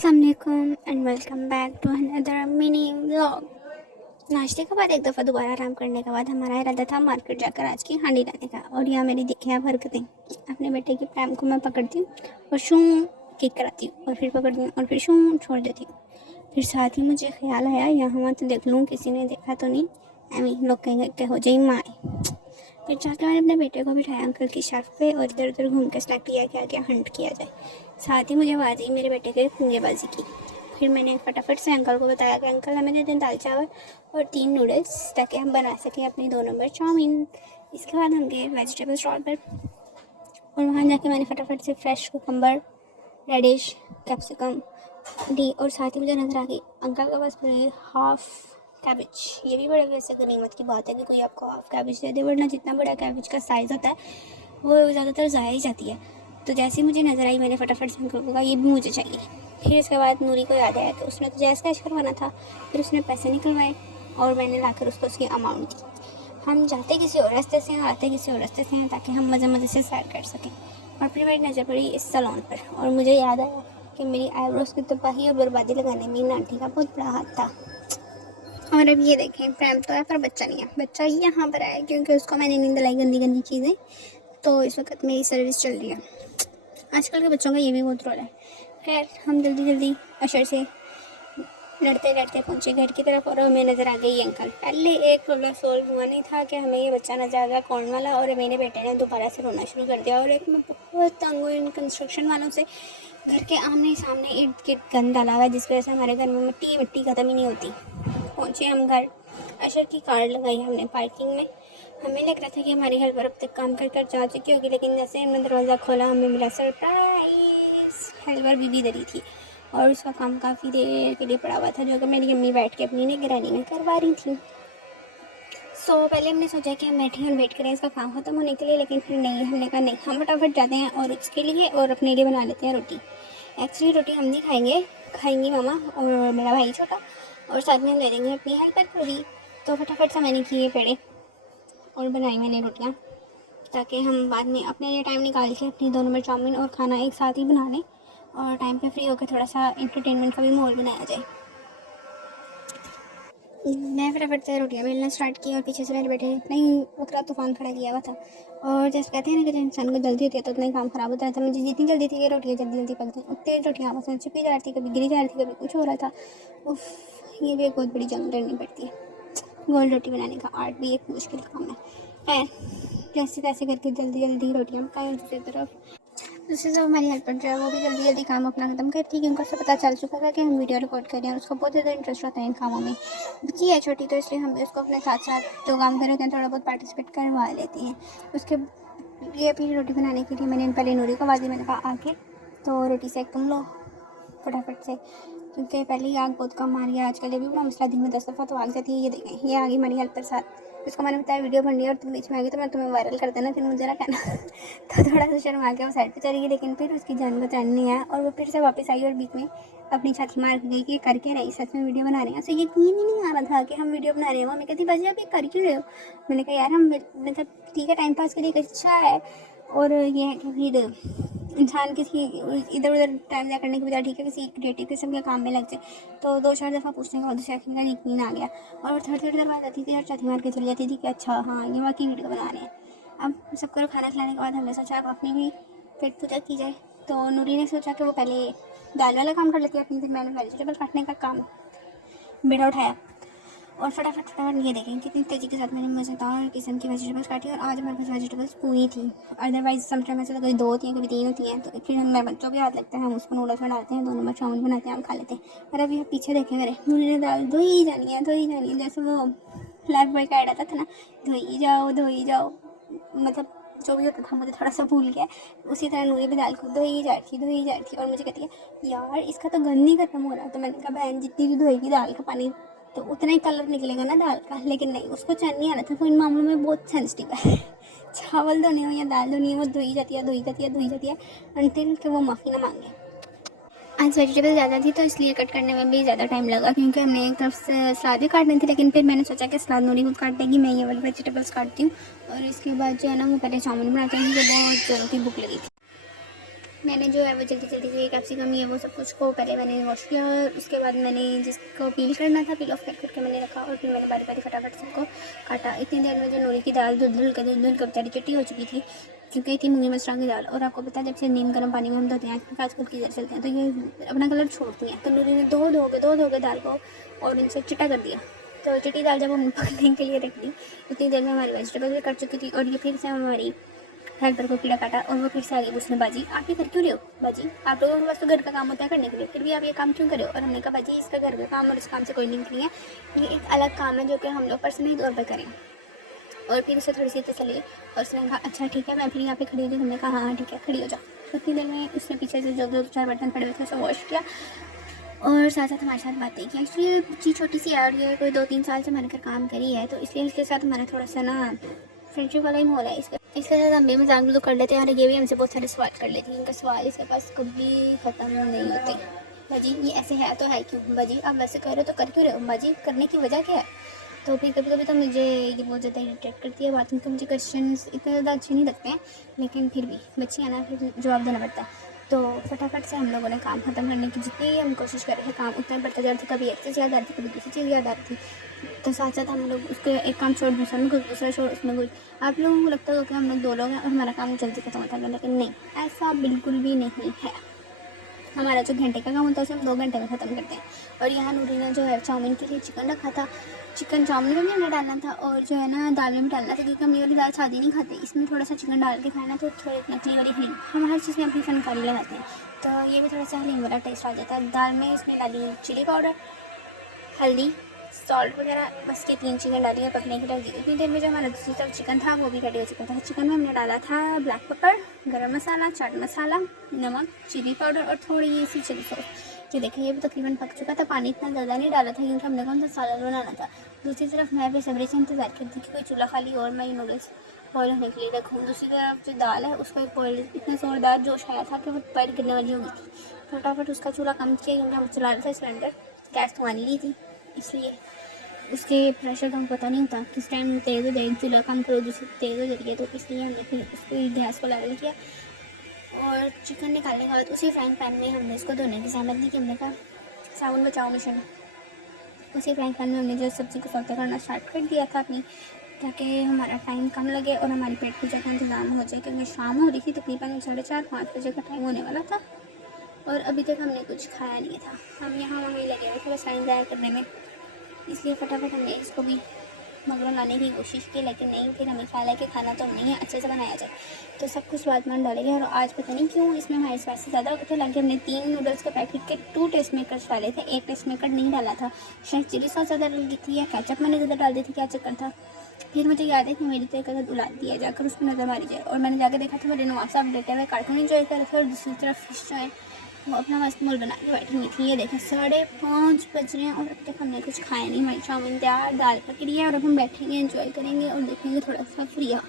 अस्सलाम वालेकुम and welcome back to another mini vlog. नाश्ते के बाद एक दफ़ा दोबारा आराम करने के बाद हमारा इरादा था मार्केट जाकर आज की हांडी लाने का। और यहाँ मेरी देखें आप हरकतें, अपने बेटे की पैम को मैं पकड़ती हूँ और शूँ किक कराती हूँ और फिर पकड़ती हूँ और फिर शूँ छोड़ देती हूँ। फिर साथ ही मुझे ख्याल आया यहाँ तो देख लूँ किसी ने देखा तो नहीं, एमी लोग कहेंगे कि हो जाए माए। फिर जाकर मैंने अपने बेटे को बिठाया अंकल की शर्फ पे और इधर उधर घूम के स्नैप लिया कि आगे हंट किया जाए। साथ ही मुझे आवाज़ आई मेरे बेटे के पुंगेबाजी की। फिर मैंने फटाफट से अंकल को बताया कि अंकल हमें दे दें दाल चावल और 3 नूडल्स ताकि हम बना सकें अपनी 2 नंबर चाउमीन। इसके बाद हम गए वेजिटेबल स्टॉल पर और वहाँ जाके मैंने फटाफट से फ्रेश कुकम्बर, रेडिश, कैप्सिकम दी और साथ ही मुझे नज़र आ गई अंकल के पास पूरी हाफ कैबेज। ये भी बड़े वैसे गनीमत की बात है कि कोई आपको हाफ कैबेज दे दे, वरना जितना बड़ा कैबेज का साइज़ होता है वो ज़्यादातर ज़ाया ही जाती है। तो जैसे ही मुझे नज़र आई मैंने फटाफट से अंकल को कहा ये भी मुझे चाहिए। फिर इसके बाद नूरी को याद आया कि उसने तो जैस कैश करवाना था। फिर उसने पैसे निकलवाए और मैंने लाकर उसको उसकी अमाउंट दी। हम जाते किसी और रास्ते से हैं, आते किसी और रास्ते से हैं ताकि हम मज़े मज़े से सैर कर सकें। और फिर मेरी नज़र पड़ी इस सैलून पर और मुझे याद आया कि मेरी आईब्रोज़ की तबाही और बर्बादी लगाने में इन आंटी का बहुत बड़ा हाथ था। और अब ये देखें प्रेम तो है पर बच्चा नहीं है। बच्चा ही यहाँ पर आया क्योंकि उसको मैंने नींद लाई गंदी गंदी चीज़ें। तो इस वक्त मेरी सर्विस चल रही है। आजकल के बच्चों का ये भी बहुत रोल है। खैर हम जल्दी जल्दी अशर से लड़ते लड़ते पहुँचे घर की तरफ और हमें नज़र आ गई अंकल। पहले एक प्रॉब्लम सॉल्व हुआ नहीं था कि हमें ये बच्चा नजर आ गया कौन वाला, और मेरे बेटे ने दोबारा से रोना शुरू कर दिया। और एक मैं बहुत तंग हूँ इन कंस्ट्रक्शन वालों से। घर के आमने सामने इर्द गिर्द गंद डाला हुआ है जिसकी वजह से हमारे घर में मिट्टी मिट्टी ख़त्म ही नहीं होती। पहुँचे हम घर, अशर की कार लगाई हमने पार्किंग में। हमें लग रहा था कि हमारी हेल्पर अब तक काम कर कर जा चुकी होगी, लेकिन जैसे हमने दरवाज़ा खोला हमें मिला सरप्राइज़। हेल्पर बीबी दरी थी और उसका काम काफ़ी देर के लिए पड़ा हुआ था जो कि मेरी अम्मी बैठ के अपनी निगरानी में करवा रही थी। पहले हमने सोचा कि हम बैठे और वेट करें इसका काम ख़त्म होने के लिए, लेकिन फिर नहीं, हमने कहा नहीं हम फटाफट जाते हैं और उसके लिए और अपने लिए बना लेते हैं रोटी। एक्चुअली रोटी हम नहीं खाएंगे, खाएंगी मामा और मेरा भाई छोटा, और साथ में हम ले देंगे अपनी हेल्पर को भी। तो फटाफट से मैंने किए पेड़े और बनाई मैंने रोटियाँ ताकि हम बाद में अपने लिए टाइम निकाल के अपनी 2 नंबर चाउमीन और खाना एक साथ ही बना लें और टाइम पे फ्री होकर थोड़ा सा एंटरटेनमेंट का भी माहौल बनाया जाए। मैं फटाफट से रोटियाँ बेलना स्टार्ट की और पीछे से मेरे बेटे ने ही उतरा तूफान खड़ा किया हुआ था। और जैसे कहते हैं ना कि जब इंसान को जल्दी होती है तो उतना ही काम ख़राब होता रहता है। मुझे जितनी जल्दी थी कि रोटियाँ जल्दी जल्दी पक गई, उतनी रोटियाँ आपस में चिपकी जा रही थी, कभी गिरी जा रही थी, कभी कुछ हो रहा था। उफ, ये भी एक बहुत बड़ी जंग लड़नी पड़ती है। गोल रोटी बनाने का आर्ट भी एक मुश्किल काम है। खैर जैसे तैसे करके जल्दी जल्दी रोटियाँ पकाई। दूसरी तरफ हमारी हेल्पर जो है वो भी जल्दी जल्दी काम अपना ख़त्म करती है क्योंकि उसको पता चल चुका था कि हम वीडियो रिकॉर्ड कर रहे हैं और उसको बहुत ज़्यादा इंटरेस्ट होता है इन कामों में। बच्ची है छोटी तो इसलिए हम उसको अपने साथ साथ जो काम कर रहे होते हैं थोड़ा बहुत पार्टिसिपेट करवा लेती हैं। उसके लिए अपनी रोटी बनाने के लिए मैंने पहले नूरी को आवाज़ दी, मैंने कहा आके तो रोटी सेक तुम लो फटाफट से, क्योंकि पहले ही आग बहुत कम आ रही है आजकल। ये भी बड़ा मसला, दिन में 10 दफ़ा तो आग जाती है। ये देखें ये आ गई हमारी हेल्पर साथ, उसको मैंने बताया वीडियो बननी है और तुम बीच में आ गई तो मैं तुम्हें वायरल कर देना, फिर मुझे ना कहना। तो थोड़ा सा शर्मा के वो साइड पे चली गई, लेकिन फिर उसकी जान को चैन नहीं आया और वो फिर से वापस आई और बीच में अपनी छाती मार गई कि करके रही सच में वीडियो बना रहे हैं। सो यकीन ही नहीं आ रहा था कि हम वीडियो बना रहे हैं। मम्मी कहती बाजी आप ये कर क्यों रहे हो? मैंने कहा यार हम मतलब ठीक है टाइम पास के लिए अच्छा है, और ये है कि फिर इंसान किसी इधर उधर टाइम ज़ाया करने की बजाय ठीक है किसी क्रिएटिव किस्म के काम में लग जाए। तो 2-4 दफ़ा पूछने के बाद उसे यकीन यकीन आ गया और थोड़ी थोड़ी देर बाद आती थी और छाती मार के चली जाती थी कि अच्छा हाँ ये वाकई वीडियो बना रहे हैं। अब सबको खाना खिलाने के बाद हमने सोचा अब अपनी भी पेट पूजा की जाए। तो नूरी ने सोचा कि वो पहले दाल वाला काम कर लेती है अपनी, फिर मैंने वेजिटेबल काटने का काम बेड़ा उठाया और फटाफट ये देखें कितनी तेज़ी के साथ मैंने मज़ेदार किस्म की वेजिटेबल्स काटी। और आज हमारे पास वेजिटेबल्स पूरी थी, अदरवाइज़ समटाइम ऐसे तो कभी 2 होती हैं कभी 3 होती हैं। तो फिर हमें बच्चों के हाथ लगता है, हम उसको नूडल्स में डालते हैं, 2 नंबर चाउमीन बनाते हैं, हम खा लेते हैं। और अभी पीछे देखें मेरे मुझे दाल धो ही जानी है जैसे वो लाइफ बॉय का ऐड आता था ना, धो ही जाओ, मतलब जो भी होता था मुझे थोड़ा सा भूल गया। उसी तरह नूरी भी दाल को धो ही जा रही थी और मुझे कहती है यार इसका तो गंद नहीं खत्म हो रहा। तो मैंने कहा बहन जितनी भी धोएगी दाल का पानी तो उतना ही कलर निकलेगा ना दाल का, लेकिन नहीं उसको चैन नहीं आ रहा था। वो इन मामलों में बहुत सेंसिटिव है। चावल धोने हो या दाल धोनी हो वो धोई जाती है अनटिल कि वो माफ़ी ना मांगे। आज वेजिटेबल ज़्यादा थी तो इसलिए कट करने में भी ज़्यादा टाइम लगा क्योंकि हमने एक तरफ से सलाद भी काटनी थी, लेकिन फिर मैंने सोचा कि सलाद नूरी खुद काट देगी, मैं ये वाली वेजिटेबल्स काटती हूँ और इसके बाद जो है ना वो पहले चाउमीन बनाते हैं, मुझे बहुत ज़ोरों की भूख लगी थी। मैंने जो है वो जल्दी जल्दी से कैप्सिकम ये वो सब कुछ को पहले मैंने वॉश किया और उसके बाद मैंने जिसको पील करना था पील ऑफ करके मैंने रखा और फिर मैंने बारी बारी फटाफट सबको काटा। इतनी देर में जो नूरी की दाल धुल धुल कर बेचारी चिट्टी हो चुकी थी क्योंकि थी मूंगी मसरां की दाल। और आपको पता है जब से नीम गर्म पानी में हम धोते हैं आजकल की दाल चलते हैं तो ये अपना कलर छोड़ती हैं। तो नूरी ने धो के दाल को और इनसे चिट्टा कर दिया। तो चिट्टी दाल जब हम पकने के लिए रख दी उतनी देर में हमारी वेजिटेबल भी कट चुकी थी और ये फिर से हमारी हेल्पर को कीड़ा काटा और वो फिर से आगे पूछने बाजी आप ये कर क्यों रहे हो बाजी, आप लोगों के पास तो घर का काम होता है करने के लिए, फिर भी आप ये काम क्यों करे हो। और हमने कहा बाजी इसका घर का काम और इस काम से कोई लिंक नहीं है, ये एक अलग काम है जो कि हम लोग पर्सनली तौर पर करें। और फिर उसे थोड़ी सी तसल्ली और उसने कहा अच्छा ठीक है मैं फिर यहाँ पे खड़ी हो। हमने कहा हाँ ठीक है खड़ी हो जा। उतनी देर में उसने पीछे से जो 2-4 बर्तन पड़े हुए थे उसे वॉश किया और साथ साथ हमारे साथ बातें की। एक्चुअली ये बच्ची छोटी सी है और ये कोई 2-3 साल से मैंने कर काम करी है तो इसलिए इसके साथ हमारा थोड़ा सा ना फ्रेंडशिप वाला ही माहौल है। इसके साथ हम भी मजाक तो कर लेते हैं और ये भी हमसे बहुत सारे सवाल कर लेती हैं। इनका सवाल इसके पास कभी ख़त्म नहीं होते। बाजी ये ऐसे है तो है क्यों, बाजी आप वैसे कह रहे हो तो कर क्यों रहे हो, बाजी करने की वजह क्या है। तो फिर कभी कभी तो मुझे ये बहुत ज़्यादा इरिटेट करती है बात, क्योंकि मुझे क्वेश्चन इतने ज़्यादा अच्छे नहीं लगते हैं लेकिन फिर भी बच्ची है ना फिर जवाब देना पड़ता है। तो फटाफट से हम लोगों ने काम ख़त्म करने की जितनी हम कोशिश कर रहे थे काम उतना बढ़ता जा रहा था। कभी एक चीज़ याद आ रही थी कभी दूसरी चीज़ याद आ रही थी तो साथ साथ हम लोग उसके एक काम छोड़ दूसरा में कुछ दूसरा छोड़ उसमें कुछ। आप लोगों को लगता होगा कि हम लोग 2 लोग हैं और हमारा काम जल्दी खत्म होता है लेकिन नहीं ऐसा बिल्कुल भी नहीं है। हमारा जो घंटे का काम होता है उसे हम 2 घंटे में ख़त्म करते हैं। और यहाँ नूरी ने जो है चाउमीन के लिए चिकन रखा था, चिकन चाउमीन में भी हमें डालना था और जो है ना दाल में भी डालना था क्योंकि हम ये वाली दाल सादी नहीं खाते, इसमें थोड़ा सा चिकन डाल के खाना तो थोड़ी नकली वाली हलीम हम हर चीज़ में अपनी फनकारी लगाते हैं तो ये भी थोड़ा सा हलीम वाला टेस्ट आ जाता है। दाल में इसमें डाली चिली पाउडर हल्दी सॉल्ट वगैरह बस ये 3 चीज़ें डाली और पकने की रख दी। उतनी देर में जो हमारा दूसरी तरफ चिकन था वो भी रेडी हो चुका था। चिकन में हमने डाला था ब्लैक पेपर गरम मसाला चाट मसाला नमक चिली पाउडर और थोड़ी सी चिली सॉस। जो देखिए ये भी तकरीबन पक चुका था, पानी इतना ज़्यादा नहीं डाला था क्योंकि हमने कौन सा सालन बनाना था। दूसरी तरफ मैं बेसब्री से इंतज़ार करती कि कोई चूल्हा खाली और मैं ये नूडल्स बॉयल होने के लिए रखूँ। दूसरी तरफ जो दाल है उसका एक बॉयल इतना ज़ोरदार जोश आया था कि वो पैर गिरने वाली हो गई थी। फटाफट उसका चूल्हा कम किया क्योंकि हम चला रहे थे सिलेंडर, गैस तो आनी ली थी इसलिए उसके प्रेशर का हमको पता नहीं होता किस टाइम तेज़ हो जाएगी, चूल्हा कम करो दूसरी तेज़ हो जाती है तो इसलिए हमने फिर उसको गैस को लेवल किया। और चिकन निकालने के बाद उसी फ्राइंग पैन में हमने इसको धोने की जहमत दी कि हमने कहा साबुन बचाओ मिशन। उसी फ्राइंग पैन में हमने जो सब्ज़ी को सौते करना स्टार्ट कर दिया था अपनी, ताकि हमारा टाइम कम लगे और हमारी पेट पूजा का इंतज़ाम हो जाए क्योंकि शाम हो रही थी तकरीबन 4:30-5 बजे का टाइम होने वाला था और अभी तक हमने कुछ खाया नहीं था। हम यहाँ वहीं लगे हुए थे बस टाइम ज़ाया करने में, इसलिए फटाफट हमने इसको भी मगरों लाने की कोशिश की लेकिन नहीं। फिर हमें ख्याल है कि खाना तो नहीं है अच्छे से बनाया जाए तो सब कुछ स्वादमान डालेंगे। और आज पता नहीं क्यों इसमें हमारे स्पाइसी ज़्यादा हो गए थे, हालांकि हमने 3 नूडल्स के पैकेट के 2 टेस्ट मेकर्स डाले थे, 1 टेस्ट मेकर नहीं डाला था। शायद चिली सॉस ज़्यादा डाल दी थी या केचप मैंने ज़्यादा डाल दी थी, क्या चक्कर था। फिर मुझे याद है कि मेरी तो एक अगर उलाद दिया जाकर उसको नज़र मारी जाए और मैंने जाकर देखा था मेरे नवाब साहब लेटे हुए कार्टून इंजॉय कर रहे थे और दूसरी तरफ फिश जो है वो अपना मस्त मोल बना के बैठी हुई थी। ये देखें 5:30 बज रहे हैं और अब तक हमने कुछ खाया नहीं। हमारी चाउमीन तैयार दाल पक रही है और अब हम बैठेंगे एंजॉय करेंगे और देखेंगे थोड़ा सा फ्रिया।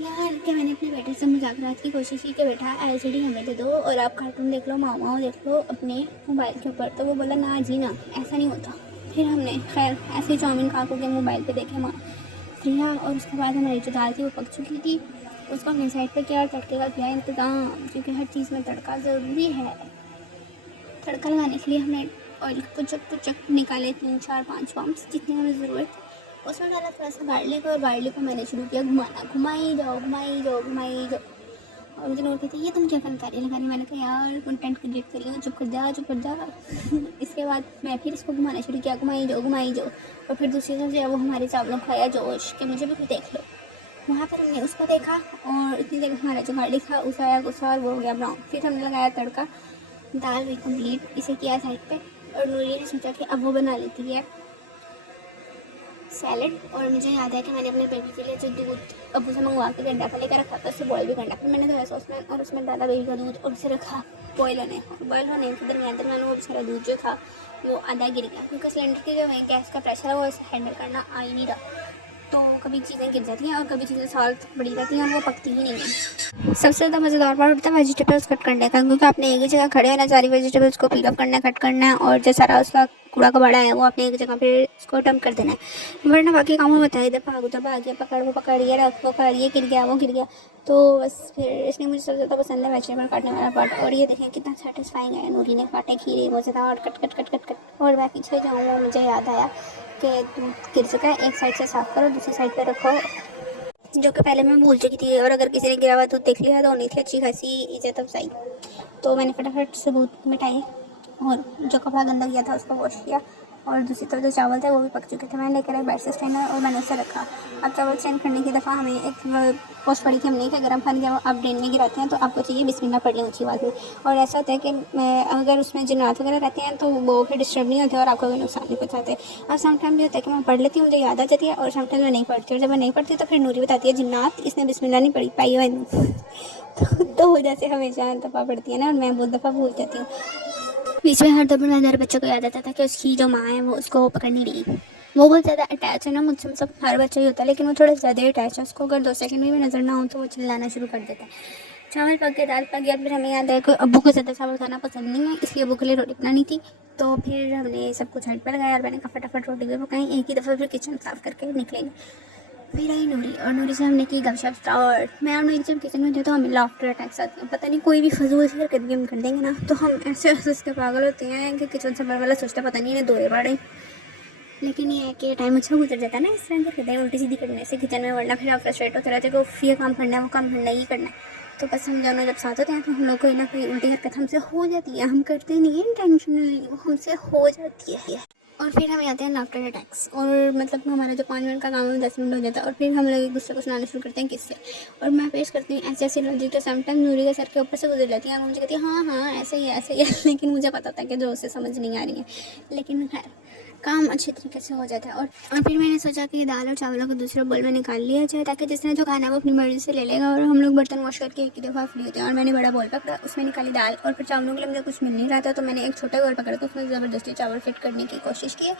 यार कि मैंने अपने बेटे से मजाक की कोशिश की कि बेटा एलसीडी हमें दे दो और आप कार्टून देख लो मामाओ देख लो अपने मोबाइल के ऊपर, तो वो बोला ना जी ना ऐसा नहीं होता। फिर हमने खैर ऐसे चाउमीन खा के मोबाइल पे देखे माँ फ्रिया और उसके बाद हमारी जो दाल थी वो पक चुकी थी, उसको हमने साइड पे किया और तड़के का किया इंतज़ाम क्योंकि हर चीज़ में तड़का ज़रूरी है। तड़का लगाने के लिए हमने ऑयल पुचक निकाले 3-4-5 पम्प्स जितनी हमें ज़रूरत, उसमें डाला थोड़ा सा गार्लिक और गार्लिक को मैंने शुरू किया घुमाना, घुमाई जाओ घुमाई जाओ घुमाई जाओ। और मुझे लोग कहते हैं ये तुम क्या फनकारी लगा रही, मैंने कहा यार कंटेंट क्रिएट कर रही हूँ चुप कर जा चुप कर जा। इसके बाद मैं फिर इसको घुमाना शुरू किया घुमाई जाओ घुमाई जाओ। और फिर दूसरी तरफ जो है वो हमारे चावलों को खाया जोश कि मुझे भी कुछ देख लो। वहाँ पर हमने उसको देखा और इतनी देर हमारा जो गार्लिक था उस आया गुस्सा और वो हो गया ब्राउन। फिर हमने लगाया तड़का, दाल हुई कम्प्लीट, इसे किया साइड पे और नूरी ने सोचा कि अब वो बना लेती है सैलड। और मुझे याद है कि मैंने अपने बेबी के लिए जो दूध अबू से मंगवा के गंडा का लेकर रखा था उससे बॉयल भी करना, फिर मैंने धोया सॉसपैन और उसमें डाला बेबी का दूध और उसे रखा बॉयल होने के दरमियान वो बेचारा दूध जो था वो आधा गिर गया क्योंकि सिलेंडर की जो है गैस का प्रेशर है वो हैंडल करना आ ही नहीं रहा। तो कभी कभी चीज़ें गिर जाती हैं और कभी चीज़ें सॉल्ट पड़ी रहती हैं और वो पकती ही नहीं है। सबसे ज़्यादा मज़ेदार पार्ट होता है वेजिटेबल्स कट करने का, क्योंकि आपने एक ही जगह खड़े होना, सारी वेजिटेबल्स को पील ऑफ करना है, कट करना है, और जो सारा उसका कूड़ा कबाड़ा है वो आपने एक जगह पे उसको डंप कर देना है। वरना बाकी कामों में बताया, इधर भाग उधर भाग गया, पकड़ वो पकड़िए, रख वो कर, ये गिर गया वो गिर गया। तो बस फिर इसलिए मुझे सबसे ज़्यादा पसंद है वेजिटेबल काटने वाला पार्ट। और ये देखें कितना सेटिस्फाइंग है, नूरी ने काटे खीरे मज़ेदार cut cut cut cut cut. और मैं पीछे जाऊँ, मुझे याद आया कि दूध गिर चुका है, एक साइड से साफ़ करो, दूसरी साइड पर रखो, जो कि पहले मैं भूल चुकी थी। और अगर किसी ने गिरा हुआ दूध देख लिया तो होनी थी अच्छी खासी इज्जत अफजाई। तो मैंने फटाफट सबूत मिटाए और जो कपड़ा गंदा किया था उसको वॉश किया। और दूसरी तरफ जो चावल थे वो भी पक चुके थे, मैंने लेकर एक बेड से स्टैंडर और मैंने उसे रखा। अब चावल स्टैंड करने की दफ़ा हमें एक पोस्ट पड़ी थी हमने कि गर्म पानी जब आप ड्रेन में गिराते हैं तो आपको चाहिए बिस्मिल्लाह पढ़ लें ऊँची आवाज़ में। और ऐसा होता है कि अगर उसमें जिन्नात वगैरह रहते हैं तो वो फिर डिस्टर्ब नहीं होते और आपको कोई नुकसान नहीं पहुँचाते। और समटाइम भी होता है कि मैं पढ़ लेती हूँ, मुझे याद आ जाती है, और समटाइम मैं नहीं पढ़ती, और जब मैं नहीं पढ़ती तो फिर नूरी बताती है जिन्नात इसने बिस्मिल्लाह नहीं पढ़ी पाई है। तो जैसे हमेशा दफ़ा पढ़ती है ना, और मैं बहुत दफ़ा भूल जाती हूँ। बीच में हर दफ़ा मेरे बच्चे को याद आता था कि उसकी जो माँ है वो उसको पकड़ नहीं रही। वो बहुत ज़्यादा अटैच है ना मुझसे, मतलब हर बच्चा ही होता है, लेकिन वो थोड़ा ज़्यादा ही अटैच है। उसको अगर 2 सेकंड में भी नज़र ना हो तो वो चिल्लाना शुरू कर देता है। चावल पक गए, दाल पक गया, फिर हमें याद है कि अब्बू को ज़्यादा चावल खाना पसंद नहीं है, इसलिए अब्बू के लिए रोटी बनानी थी। तो फिर हमने सब कुछ साइड पर लगाया और मैंने कहा फटाफट रोटी भी पकाई, एक ही दफ़ा फिर किचन साफ़ करके निकलेंगे। फिर आई नूरी, और नूरी से हमने की गपशप स्टार्ट। मैं और नूरी जब किचन में थे तो हमें लाफ्टर अटैक्स आते हैं, पता नहीं कोई भी फजूल सी हरकत भी हम कर देंगे ना तो हम ऐसे हंस के पागल होते हैं कि किचन से वाला सोचता पता नहीं इन्हें दौरे पड़े। लेकिन ये है कि टाइम अच्छा गुजर जाता है ना इस तरह की हरकतें उल्टी सीधी करने से किचन में, वरना फिर आप फ्रस्ट्रेट होते रहते हो कि ये काम करना है वो काम करना ही करना है। तो बस हम दोनों जब साथ होते हैं तो हम लोग कोई ना कोई उल्टी हरकत हमसे हो जाती है, हम करते नहीं हैं इंटेंशनली, वो हमसे हो जाती है। और फिर हमें आते हैं लाफ्टर अटैक्स, और मतलब हमारा जो 5 मिनट का काम है 10 मिनट हो जाता है, और फिर हम लोग एक दूसरे को सुनाना शुरू करते हैं किससे। और मैं पेश करती हूँ ऐसे ऐसे लॉजिक जो समटाइम नूरी के सर के ऊपर से गुजर जाती है, और मुझे कहती है हाँ हाँ ऐसे ही है लेकिन मुझे पता था कि जो उसे समझ नहीं आ रही है, लेकिन खैर काम अच्छे तरीके से हो जाता है। और फिर मैंने सोचा कि दाल और चावलों को दूसरे बोल में निकाल लिया जाए, ताकि जिसने जो खाना है वो अपनी मर्जी से ले लेगा और हम लोग बर्तन वॉश करके एक ही दफ़ा फ्री होते हैं। और मैंने बड़ा बोल पकड़ा, उसमें निकाली दाल, और फिर चावलों के लिए मुझे कुछ मिल नहीं रहा था तो मैंने एक छोटा बोल पकड़ा, तो उसमें ज़बरदस्ती चावल फिट करने की कोशिश की,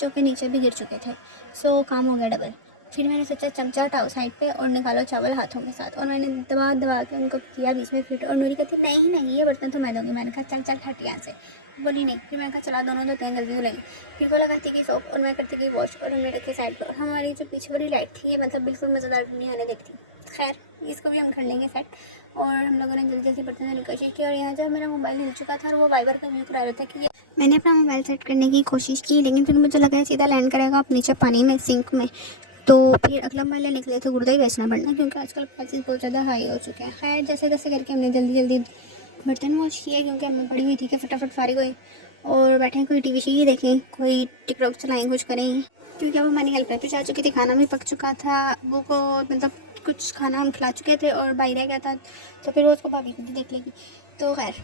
जो कि नीचे भी गिर चुके थे। सो काम हो गया डबल। फिर मैंने सोचा चमचा हटाओ साइड पे और निकालो चावल हाथों के साथ, और मैंने दबा दबा के उनको किया बीच में फिट। और नूरी कहती नहीं नहीं ये बर्तन तो मैं दूँगी। मैंने कहा चल चल हट यहाँ से, बोली नहीं। फिर मैंने कहा चला दोनों धोते हैं जल्दी धुलेंगे। फिर वो लगाती गई सोप और मैं करती गई वॉश, और हमने रखी साइड पर। और हमारी जो पीछे वाली लाइट थी ये मतलब बिल्कुल मज़ेदार नहीं होने देखती। खैर इसको भी हम कर लेंगे सेट। और हम लोगों ने जल्दी जल्दी बर्तन धोने की कोशिश की, और यहाँ जब मेरा मोबाइल हिल चुका था और वो वाइबर का व्यू करा रहा था कि ये मैंने अपना मोबाइल सेट करने की कोशिश की, लेकिन फिर मुझे लगा सीधा लैंड करेगा आप नीचे पानी में सिंक में। तो फिर अगला मोबाइल लेने के लिए तो गुर्दा ही बेचना पड़ना, क्योंकि आजकल प्राइसेस बहुत ज़्यादा हाई हो चुके हैं। खैर जैसे तैसे करके हमने जल्दी जल्दी बर्तन वॉश किए, क्योंकि हमें पड़ी हुई थी कि फटाफट फारिग हुई और बैठे कोई टीवी शीवी देखें, कोई टिकटॉक चलाएं, कुछ करें। क्योंकि अब हमारी हेल्प पे जा चुकी थी, खाना भी पक चुका था, वो को मतलब कुछ खाना हम खिला चुके थे और बाहर रह गया था, तो फिर वो उसको भाभी खुद ही देख लेगी। तो खैर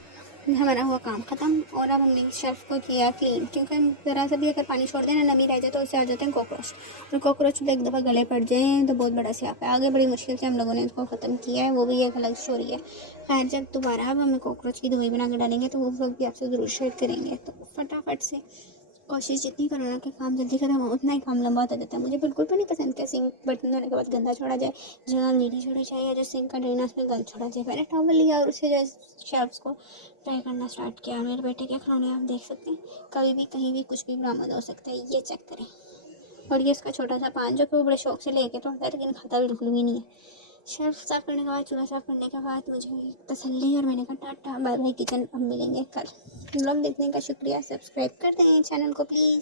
हमारा हुआ काम ख़त्म। और अब हमने शेल्फ को किया क्लीन, क्योंकि हम ज़रा सा भी अगर पानी छोड़ दें ना नमी रह जाए तो उससे आ जाते हैं कॉकरोच, और कॉकरोच एक दफ़ा गले पड़ जाएँ तो बहुत बड़ा स्याप है। आगे बड़ी मुश्किल से हम लोगों ने उसको ख़त्म किया है, वो भी एक अलग स्टोरी है। खैर जब दोबारा अब हमें कॉकरोच की दवाई बना के डालेंगे तो वो लोग भी आपसे ज़रूर शेयर करेंगे। तो फटाफट से कोशिश जितनी करो ना कि काम जल्दी खत्म हो, उतना ही काम लंबा होता जाता है। मुझे बिल्कुल भी नहीं पसंद कि सिंक बर्तन धोने के बाद गंदा छोड़ा जाए, जगह नीली छोड़ी जाए, या जो सिंक का ड्रेन है उसमें गंद छोड़ा जाए। मैंने टॉवल लिया और उससे जो शेल्फ्स को ट्राई करना स्टार्ट किया। मेरे बेटे के खिलौने आप देख सकते हैं, कभी भी कहीं भी कुछ भी बरामद हो सकता है, ये चेक करें। और ये इसका छोटा सा पान जो कि वो बड़े शौक से लेके तोड़ता है, लेकिन खाता बिल्कुल भी नहीं है। शेल्फ साफ़ करने के बाद, चूल्हा साफ़ करने के बाद मुझे तसल्ली, और मैंने कहा टाटा बाय बाय किचन, अब मिलेंगे कल। ब्लॉग देखने का शुक्रिया, सब्सक्राइब कर दें चैनल को प्लीज़।